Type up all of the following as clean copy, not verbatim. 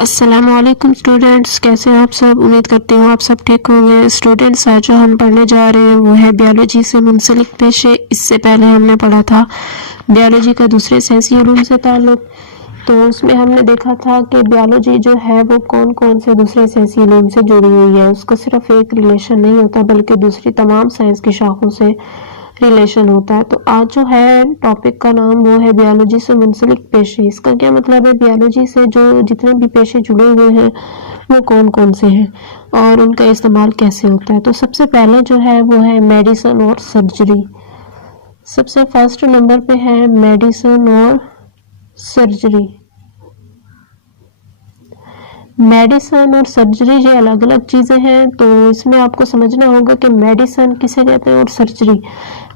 अस्सलामुअलैकुम स्टूडेंट्स, कैसे हैं आप सब। उम्मीद करती हूँ आप सब ठीक होंगे। स्टूडेंट्स, आज जो हम पढ़ने जा रहे हैं वो है बायोलॉजी से मुंसलिक पेशे। इससे पहले हमने पढ़ा था बायोलॉजी का दूसरे साइंसी उलूम से ताल्लुक़। तो उसमें हमने देखा था कि बायोलॉजी जो है वो कौन कौन से दूसरे साइंसी उलूम से जुड़ी हुई है। उसका सिर्फ एक रिलेशन नहीं होता बल्कि दूसरी तमाम साइंस की शाखों से रिलेशन होता है। तो आज जो है टॉपिक का नाम वो है बायोलॉजी से मुंसलिक पेशे। इसका क्या मतलब है, बायोलॉजी से जो जितने भी पेशे जुड़े हुए हैं वो कौन कौन से हैं और उनका इस्तेमाल कैसे होता है। तो सबसे पहले जो है वो है मेडिसिन और सर्जरी। सबसे फर्स्ट नंबर पे है मेडिसिन और सर्जरी। मेडिसिन और सर्जरी ये अलग अलग चीज़ें हैं, तो इसमें आपको समझना होगा कि मेडिसिन किसे कहते हैं और सर्जरी।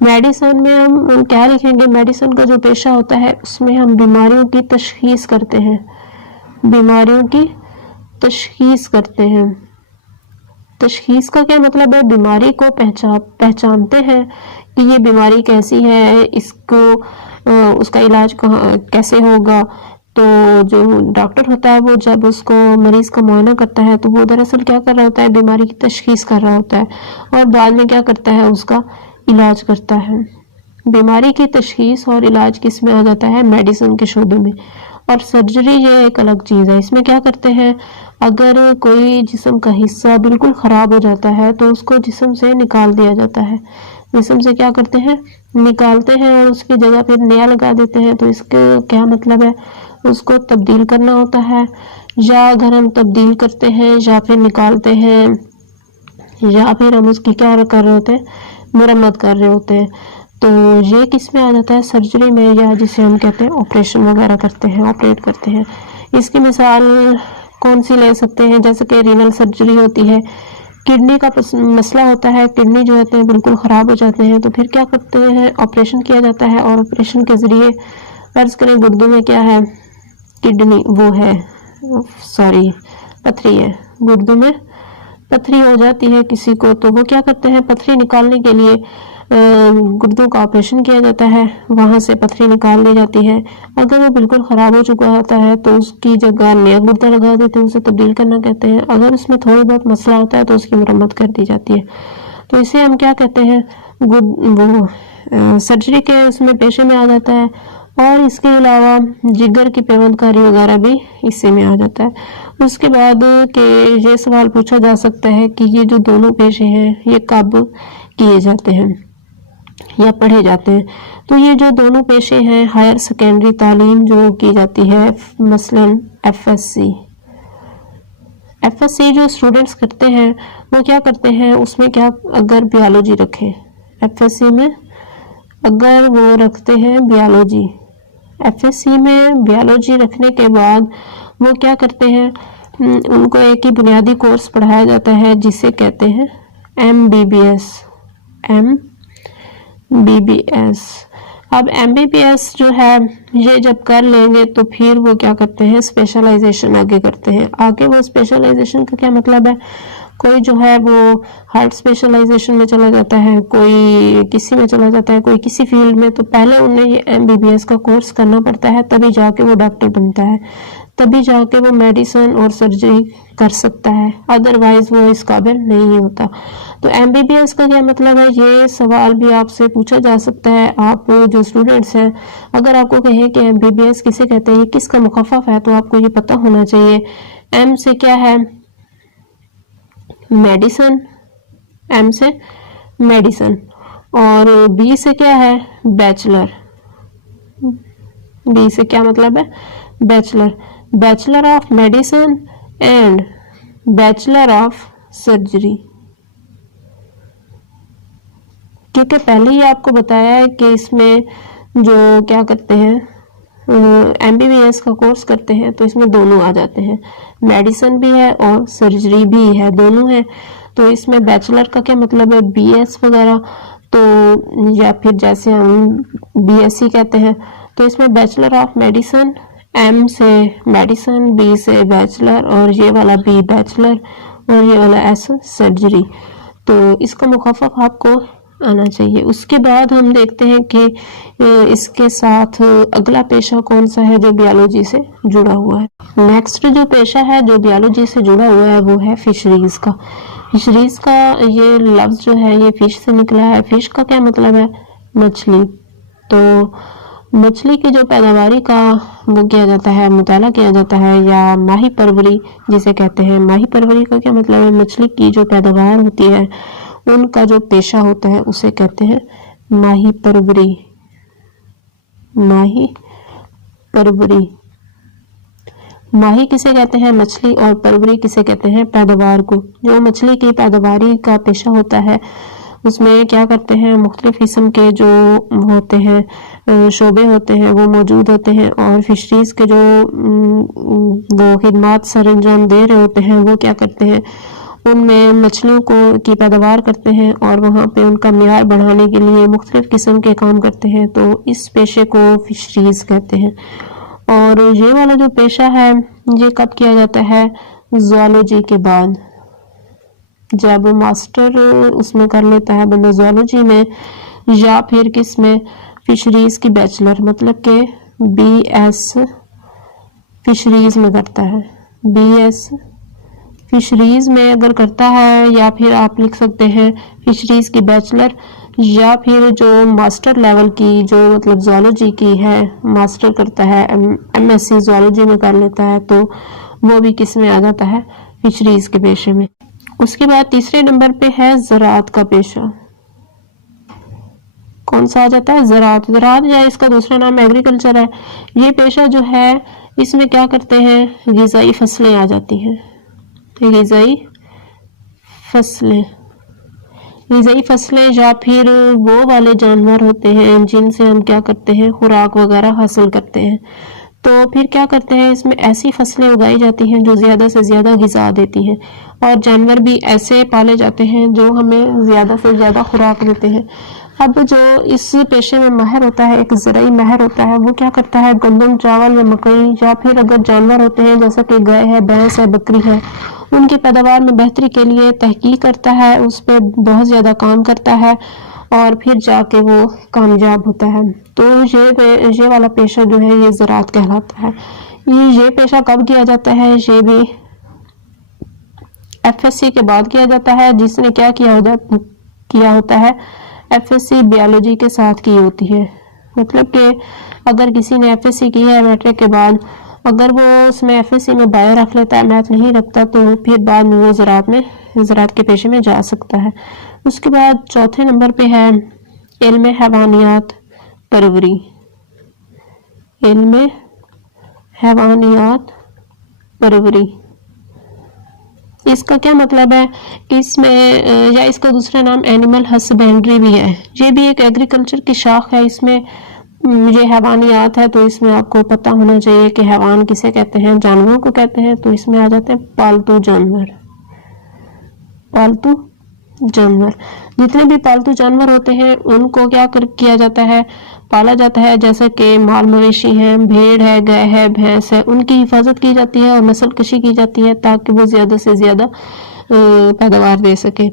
मेडिसिन में हम क्या लिखेंगे, मेडिसिन का जो पेशा होता है उसमें हम बीमारियों की तशखीस करते हैं। बीमारियों की तशखीस करते हैं। तशखीस का क्या मतलब है, बीमारी को पहचानते हैं कि ये बीमारी कैसी है, इसको उसका इलाज कैसे होगा। तो जो डॉक्टर होता है वो जब उसको मरीज का मुआयना करता है तो वो दरअसल क्या कर रहा होता है, बीमारी की तशखीस कर रहा होता है और बाद में क्या करता है, उसका इलाज करता है। बीमारी की तशखीस और इलाज किस में आ जाता है, मेडिसिन के शोबे में। और सर्जरी ये एक अलग चीज़ है। इसमें क्या करते हैं, अगर कोई जिस्म का हिस्सा बिल्कुल ख़राब हो जाता है तो उसको जिस्म से निकाल दिया जाता है। जिस्म से क्या करते हैं, निकालते हैं और उसकी जगह फिर नया लगा देते हैं। तो इसका क्या मतलब है, उसको तब्दील करना होता है। या अगर हम तब्दील करते हैं या फिर निकालते हैं या फिर हम उसकी क्या कर रहे होते हैं, मुरम्मत कर रहे होते हैं। तो ये किस में आ जाता है, सर्जरी में, या जिसे हम कहते हैं ऑपरेशन वगैरह करते हैं, ऑपरेट करते हैं। इसकी मिसाल कौन सी ले सकते हैं, जैसे कि रीनल सर्जरी होती है। किडनी का मसला होता है, किडनी जो होते हैं बिल्कुल ख़राब हो जाते हैं तो फिर क्या करते हैं, ऑपरेशन किया जाता है। और ऑपरेशन के ज़रिए फर्ज करें गुर्दों में क्या है, किडनी वो है सॉरी पथरी है, गुर्दों में पथरी हो जाती है किसी को, तो वो क्या करते हैं, पथरी निकालने के लिए गुर्दों का ऑपरेशन किया जाता है, वहां से पथरी निकाल ली जाती है। अगर वो बिल्कुल ख़राब हो चुका होता है तो उसकी जगह नया गुर्दा लगा देते हैं, उसे तब्दील करना कहते हैं। अगर उसमें थोड़ी बहुत मसला होता है तो उसकी मरम्मत कर दी जाती है। तो इसे हम क्या कहते हैं, वो सर्जरी के उसमें पेशे में आ जाता है। और इसके अलावा जिगर की पेवंदकारी वगैरह भी इसी में आ जाता है। उसके बाद के ये सवाल पूछा जा सकता है कि ये जो दोनों पेशे हैं ये कब किए जाते हैं या पढ़े जाते हैं। तो ये जो दोनों पेशे हैं, हायर सेकेंडरी तालीम जो की जाती है, मसलन एफएससी जो स्टूडेंट्स करते हैं वो क्या करते हैं, उसमें क्या अगर बायोलॉजी रखें, एफएससी में अगर वो रखते हैं बायोलॉजी, एफएससी में बायोलॉजी रखने के बाद वो क्या करते हैं, उनको एक ही बुनियादी कोर्स पढ़ाया जाता है जिसे कहते हैं एमबीबीएस। अब एमबीबीएस जो है ये जब कर लेंगे तो फिर वो क्या करते हैं, स्पेशलाइजेशन आगे करते हैं। आगे वो स्पेशलाइजेशन का क्या मतलब है, कोई जो है वो हार्ट स्पेशलाइजेशन में चला जाता है, कोई किसी में चला जाता है, कोई किसी फील्ड में। तो पहले उन्हें ये एमबीबीएस का कोर्स करना पड़ता है, तभी जाके वो डॉक्टर बनता है, तभी जाके वो मेडिसिन और सर्जरी कर सकता है, अदरवाइज वो इस काबिल नहीं होता। तो एमबीबीएस का क्या मतलब है, ये सवाल भी आपसे पूछा जा सकता है। आप जो स्टूडेंट्स हैं, अगर आपको कहें कि एमबीबीएस किसे कहते हैं, किसका मुखफ़फ़ है, तो आपको ये पता होना चाहिए। एम से क्या है, मेडिसिन, एम से मेडिसिन, और बी से क्या है, बैचलर। बी से क्या मतलब है, bachelor, bachelor of medicine and bachelor of surgery. क्योंकि पहले ही आपको बताया है कि इसमें जो क्या करते हैं, एमबीबीएस का कोर्स करते हैं तो इसमें दोनों आ जाते हैं, मेडिसिन भी है और सर्जरी भी है, दोनों है। तो इसमें बैचलर का क्या मतलब है, बीएस वगैरह, तो या फिर जैसे हम बीएससी कहते हैं। तो इसमें बैचलर ऑफ मेडिसिन, एम से मेडिसिन, बी से बैचलर, और ये वाला बी बैचलर, और ये वाला एस सर्जरी। तो इसका मुखफ़फ़ आपको आना चाहिए। उसके बाद हम देखते हैं कि इसके साथ अगला पेशा कौन सा है जो बायोलॉजी से जुड़ा हुआ है। नेक्स्ट जो पेशा है जो बायोलॉजी से जुड़ा हुआ है वो है फिशरीज का। फिशरीज का ये लफ्ज जो है ये फिश से निकला है। फिश का क्या मतलब है? मछली। तो मछली की जो पैदावारी का वो किया जाता है, मुताला किया जाता है, या माही परवरी जिसे कहते हैं। माही परवरी का क्या मतलब है? मछली की जो पैदावार होती है उनका जो पेशा होता है उसे कहते हैं माही परवरी। माही परवरी। माही किसे कहते हैं? मछली। और परवरी किसे कहते हैं? पैदावार को। जो मछली की पैदावारी का पेशा होता है उसमें क्या करते हैं, मुख्तलिफ किस्म के जो होते हैं शोबे होते हैं वो मौजूद होते हैं, और फिशरीज के जो वो खिदमात सर अंजाम दे रहे होते हैं वो क्या करते हैं, उनमें मछलियों को की पैदावार करते हैं और वहाँ पे उनका मियार बढ़ाने के लिए मुख्तलिफ किस्म के काम करते हैं। तो इस पेशे को फिशरीज कहते हैं। और ये वाला जो पेशा है ये कब किया जाता है? ज़ूलॉजी के बाद। जब मास्टर उसमें कर लेता है बंदा ज़ूलॉजी में, या फिर किस में? फिशरीज की बैचलर, मतलब के BS फिशरीज में करता है। BS फिशरीज में अगर करता है, या फिर आप लिख सकते हैं फिशरीज की बैचलर, या फिर जो मास्टर लेवल की जो मतलब ज़ूलॉजी की है मास्टर करता है, MSc ज़ूलॉजी में कर लेता है, तो वो भी किस में आ जाता है? फिशरीज के पेशे में। उसके बाद तीसरे नंबर पे है ज़राअत का पेशा। कौन सा आ जाता है? ज़राअत। ज़राअत या इसका दूसरा नाम एग्रीकल्चर है। ये पेशा जो है इसमें क्या करते हैं, ग़िज़ाई फसलें आ जाती हैं। ग़िज़ाई फसलें, ग़िज़ाई फसलें या फिर वो वाले जानवर होते हैं जिनसे हम क्या करते हैं, खुराक वगैरह हासिल करते हैं। तो फिर क्या करते हैं, इसमें ऐसी फसलें उगाई जाती हैं जो ज़्यादा से ज़्यादा ग़िज़ा देती हैं, और जानवर भी ऐसे पाले जाते हैं जो हमें ज़्यादा से ज़्यादा खुराक देते हैं। अब जो इस पेशे में माहिर होता है, एक ज़राई माहिर होता है, वो क्या करता है, गंदम, चावल या मकई, या फिर अगर जानवर होते हैं जैसा कि गाय है, भैंस है, बकरी है, उनकी पैदावार में बेहतरी के लिए तहकीक करता है, उस पर बहुत ज़्यादा काम करता है और फिर जाके वो कामयाब होता है। तो ये वाला पेशा जो है ये ज़राअत कहलाता है। ये पेशा कब किया जाता है? ये भी FSc के बाद किया जाता है। जिसने क्या किया होता है, FSc बायोलॉजी के साथ की होती है। मतलब कि अगर किसी ने FSc की है मैट्रिक के बाद, अगर वो उसमें FSc में बायो रख लेता है, मैथ नहीं रखता, तो फिर बाद में वो ज़राअत के पेशे में जा सकता है। उसके बाद चौथे नंबर पे है इल्म हैवानियात परवरी। इल्म हैवानियात परवरी, इसका क्या मतलब है? इसमें या इसका दूसरा नाम एनिमल हस्बेंड्री भी है। ये भी एक एग्रीकल्चर की शाख है। इसमें ये हैवानियात है, तो इसमें आपको पता होना चाहिए कि हैवान किसे कहते हैं, जानवरों को कहते हैं। तो इसमें आ जाते हैं पालतू जानवर। पालतू जानवर, जितने भी पालतू जानवर होते हैं उनको क्या किया जाता है, पाला जाता है। जैसे कि माल मवेशी हैं, भेड़ है, गाय है, भैंस है, उनकी हिफाजत की जाती है और नस्ल कशी की जाती है ताकि वो ज़्यादा से ज़्यादा पैदावार दे सके।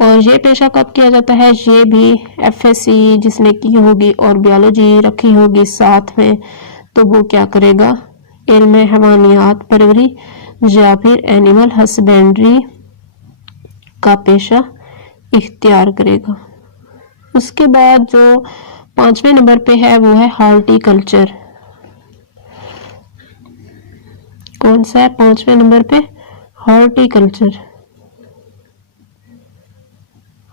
और ये पेशा कब किया जाता है? ये भी FSc जिसने की होगी और बायोलॉजी रखी होगी साथ में, तो वो क्या करेगा, इल्म हैवानियात परवरी या फिर एनिमल हस्बेंड्री का पेशा इख्तियार करेगा। उसके बाद जो पांचवें नंबर पे है वो है हॉर्टिकल्चर। कौन सा है पांचवें नंबर पे? हॉर्टिकल्चर।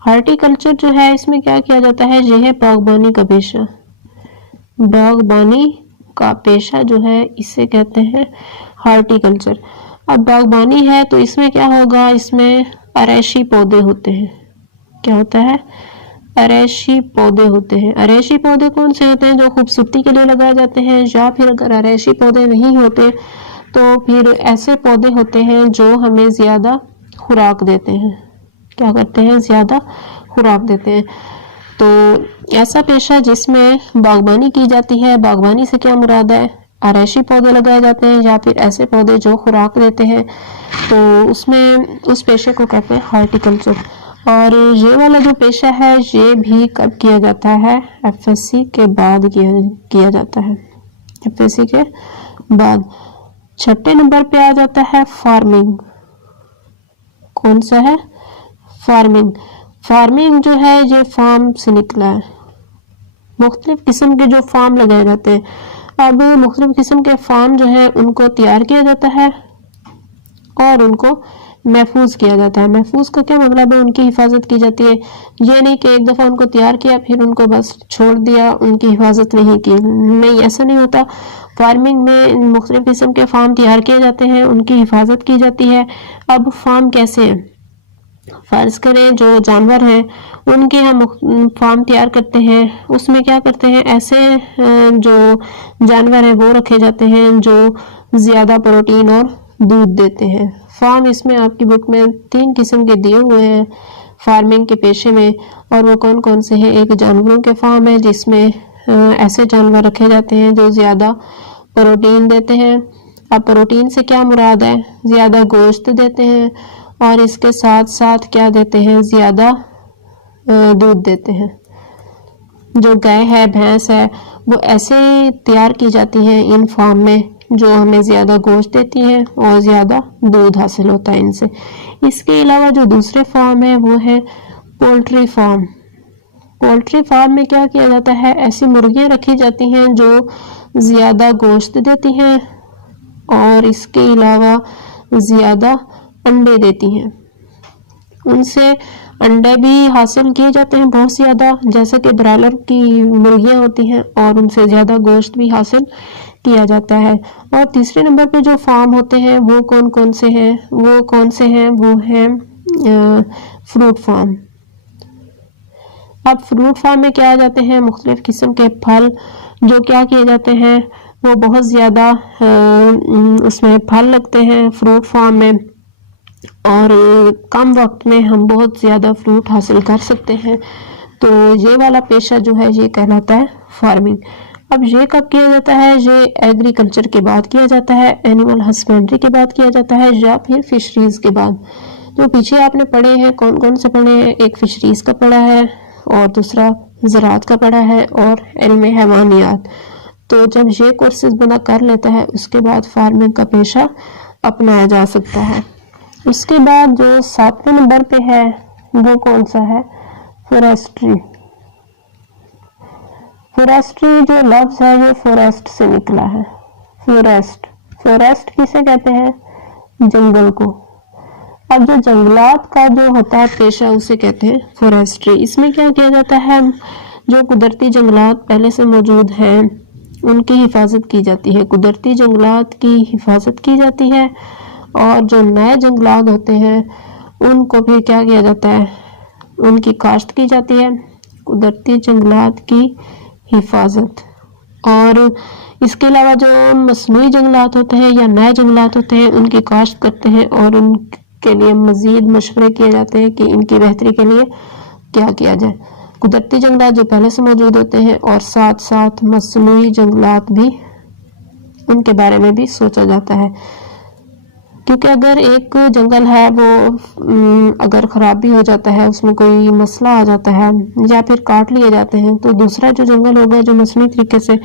हॉर्टिकल्चर जो है इसमें क्या किया जाता है, यह है बागबानी का पेशा। बागबानी का पेशा जो है इसे कहते हैं हॉर्टिकल्चर। अब बागबानी है तो इसमें क्या होगा, इसमें अरैशी पौधे होते हैं। क्या होता है? अरैशी पौधे होते हैं। अरैशी पौधे कौन से होते हैं? जो खूबसूरती के लिए लगाए जाते हैं, या फिर अगर अरैशी पौधे नहीं होते तो फिर ऐसे पौधे होते हैं जो हमें ज़्यादा खुराक देते हैं। क्या करते हैं? ज़्यादा खुराक देते हैं। तो ऐसा पेशा जिसमें बागबानी की जाती है, बागबानी से क्या मुराद है, अरैशी पौधे लगाए जाते हैं या फिर ऐसे पौधे जो खुराक देते हैं, तो उसमें उस पेशे को कहते हैं हॉर्टिकल्चर। और ये वाला जो पेशा है ये भी कब किया जाता है, एफएससी के बाद किया जाता है, एफएससी के बाद। छठे नंबर पे आ जाता है फार्मिंग। कौन सा है, फार्मिंग। फार्मिंग जो है ये फार्म से निकला है। मुख्तलिफ किस्म के जो फार्म लगाए जाते हैं, अब मुख्तलिफ किस्म के फार्म जो है उनको तैयार किया जाता है और उनको महफूज किया जाता है। महफूज का क्या मतलब है, उनकी हिफाजत की जाती है। ये नहीं कि एक दफ़ा उनको तैयार किया फिर उनको बस छोड़ दिया, उनकी हिफाजत नहीं की, नहीं, ऐसा नहीं होता। फार्मिंग में मुख्तलिफ किस्म के फार्म तैयार किए जाते हैं, उनकी हिफाजत की जाती है। अब फार्म कैसे है, फर्ज करें जो जानवर हैं उनके हम फार्म तैयार करते हैं, उसमें क्या करते हैं, ऐसे जो जानवर हैं वो रखे जाते हैं जो ज़्यादा प्रोटीन और दूध देते हैं। फार्म इसमें आपकी बुक में 3 किस्म के दिए हुए हैं फार्मिंग के पेशे में, और वो कौन कौन से हैं। एक जानवरों के फार्म है जिसमें ऐसे जानवर रखे जाते हैं जो ज़्यादा प्रोटीन देते हैं। अब प्रोटीन से क्या मुराद है, ज़्यादा गोश्त देते हैं और इसके साथ साथ क्या देते हैं, ज़्यादा दूध देते हैं। जो गाय है, भैंस है, वो ऐसे तैयार की जाती हैं इन फार्म में जो हमें ज़्यादा गोश्त देती हैं और ज़्यादा दूध हासिल होता है इनसे। इसके अलावा जो दूसरे फार्म है वो है पोल्ट्री फार्म। पोल्ट्री फार्म में क्या किया जाता है, ऐसी मुर्गियां रखी जाती हैं जो ज़्यादा गोश्त देती हैं और इसके अलावा ज़्यादा अंडे देती हैं। उनसे अंडे भी हासिल किए जाते हैं बहुत ज़्यादा, जैसे कि ब्रायलर की मुर्गियां होती हैं, और उनसे ज़्यादा गोश्त भी हासिल किया जाता है। और तीसरे नंबर पे जो फार्म होते हैं वो कौन कौन से हैं, वो हैं फ्रूट फार्म। अब फ्रूट फार्म में क्या आ जाते हैं, मुख्तलिफ किस्म के फल जो क्या किए जाते हैं, वो बहुत ज़्यादा उसमें फल लगते हैं फ्रूट फार्म में, और कम वक्त में हम बहुत ज़्यादा फ्रूट हासिल कर सकते हैं। तो ये वाला पेशा जो है ये कहलाता है फार्मिंग। अब ये कब किया जाता है, ये एग्रीकल्चर के बाद किया जाता है, एनिमल हस्बेंड्री के बाद किया जाता है, या फिर फिशरीज के बाद। जो पीछे आपने पढ़े हैं, कौन कौन से पढ़े हैं, एक फिशरीज का पढ़ा है और दूसरा ज़राअत का पढ़ा है और इल्म हैवानियात। तो जब ये कोर्सेज बंदा कर लेता है उसके बाद फार्मिंग का पेशा अपनाया जा सकता है। उसके बाद जो 7वें नंबर पे है वो कौन सा है, फॉरेस्ट्री। फॉरेस्ट्री जो लफ्ज़ है ये फॉरेस्ट से निकला है। फॉरेस्ट किसे कहते हैं, जंगल को। अब जो जंगलात का जो होता है पेशा उसे कहते हैं फॉरेस्ट्री। इसमें क्या किया जाता है, जो कुदरती जंगलात पहले से मौजूद हैं उनकी हिफाजत की जाती है, कुदरती जंगलात की हिफाजत की जाती है, और जो नए जंगलात होते हैं उनको भी क्या किया जाता है, उनकी काश्त की जाती है, कुदरती जंगलात की हिफाजत। और इसके अलावा जो मसनूई जंगलात होते हैं या नए जंगलात होते हैं उनकी काश्त करते हैं और उनके लिए मज़ीद मशवरे किए जाते हैं कि इनकी बेहतरी के लिए क्या किया जाए। कुदरती जंगलात जो पहले से मौजूद होते हैं और साथ साथ मसनूई जंगलात भी, उनके बारे में भी सोचा जाता है, क्योंकि अगर एक जंगल है वो अगर ख़राब भी हो जाता है, उसमें कोई मसला आ जाता है या फिर काट लिए जाते हैं, तो दूसरा जो जंगल होगा जो मसनूई तरीके से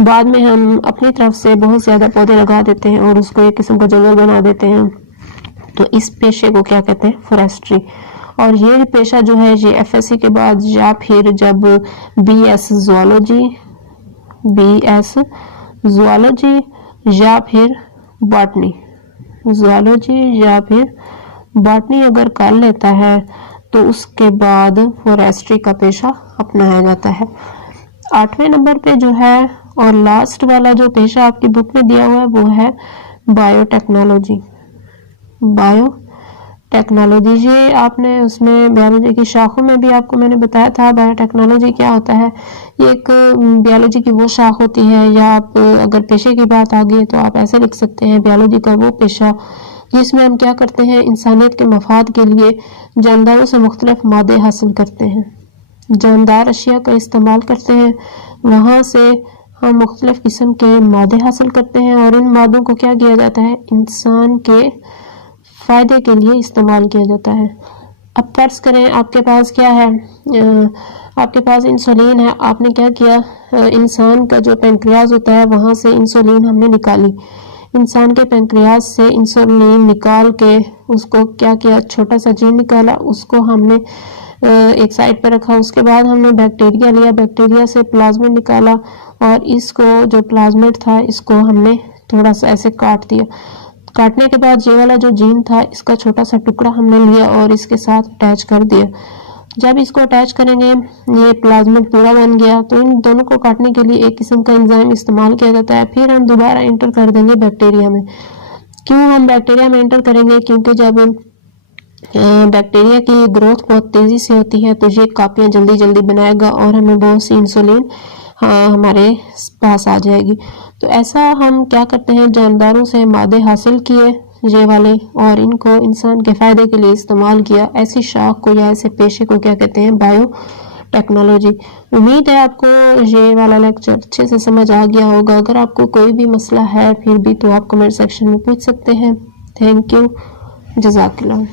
बाद में हम अपनी तरफ से बहुत ज़्यादा पौधे लगा देते हैं और उसको एक किस्म का जंगल बना देते हैं, तो इस पेशे को क्या कहते हैं, फॉरेस्ट्री। और ये पेशा जो है ये एफएससी के बाद या फिर जब बीएस ज़ूलॉजी या फिर बॉटनी अगर कर लेता है तो उसके बाद फॉरेस्ट्री का पेशा अपनाया जाता है। 8वें नंबर पे जो है और लास्ट वाला जो पेशा आपकी बुक में दिया हुआ है वो है बायोटेक्नोलॉजी। ये आपने उसमें बायोलॉजी की शाखों में भी आपको मैंने बताया था बायोटेक्नोलॉजी क्या होता है। ये एक बायोलॉजी की वो शाख होती है, या आप अगर पेशे की बात आ गई तो आप ऐसे लिख सकते हैं, बायोलॉजी का वो पेशा जिसमें हम क्या करते हैं, इंसानियत के मफाद के लिए जानदारों से मुख्तलिफ मादे हासिल करते हैं, जानदार अशिया का इस्तेमाल करते हैं, वहाँ से हम मुख्तलिफ किस्म के मादे हासिल करते हैं और इन मादों को क्या किया जाता है, इंसान के फ़ायदे के लिए इस्तेमाल किया जाता है। अब फर्ज करें आपके पास क्या है, आपके पास इंसुलिन है। आपने क्या किया, इंसान का जो पेंक्रियाज होता है वहाँ से इंसुलिन हमने निकाली। इंसान के पेंक्रियाज से इंसुलिन निकाल के उसको क्या किया, छोटा सा जीन निकाला, उसको हमने एक साइड पर रखा। उसके बाद हमने बैक्टीरिया लिया, बैक्टीरिया से प्लाज्मिड निकाला और इसको जो प्लाज्मिड था इसको हमने थोड़ा सा ऐसे काट दिया। काटने के बाद ये वाला जो जीन था इसका छोटा सा टुकड़ा हमने लिया और इसके साथ अटैच कर दिया। जब इसको अटैच करेंगे ये प्लाज्मिड पूरा बन गया। तो इन दोनों को काटने के लिए एक किस्म का एंजाइम इस्तेमाल किया जाता है। फिर हम दोबारा एंटर कर देंगे बैक्टीरिया में। क्यों हम बैक्टीरिया में एंटर करेंगे, क्योंकि जब बैक्टीरिया की ग्रोथ बहुत तेज़ी से होती है तो ये कापियाँ जल्दी जल्दी बनाएगा और हमें बहुत सी इंसुलिन हमारे पास आ जाएगी। तो ऐसा हम क्या करते हैं, जानदारों से मादे हासिल किए ये वाले और इनको इंसान के फ़ायदे के लिए इस्तेमाल किया। ऐसी शाख को या ऐसे पेशे को क्या कहते हैं, बायो टेक्नोलॉजी। उम्मीद है आपको ये वाला लेक्चर अच्छे से समझ आ गया होगा। अगर आपको कोई भी मसला है फिर भी तो आप कमेंट सेक्शन में पूछ सकते हैं। थैंक यू, जज़ाकल्लाह।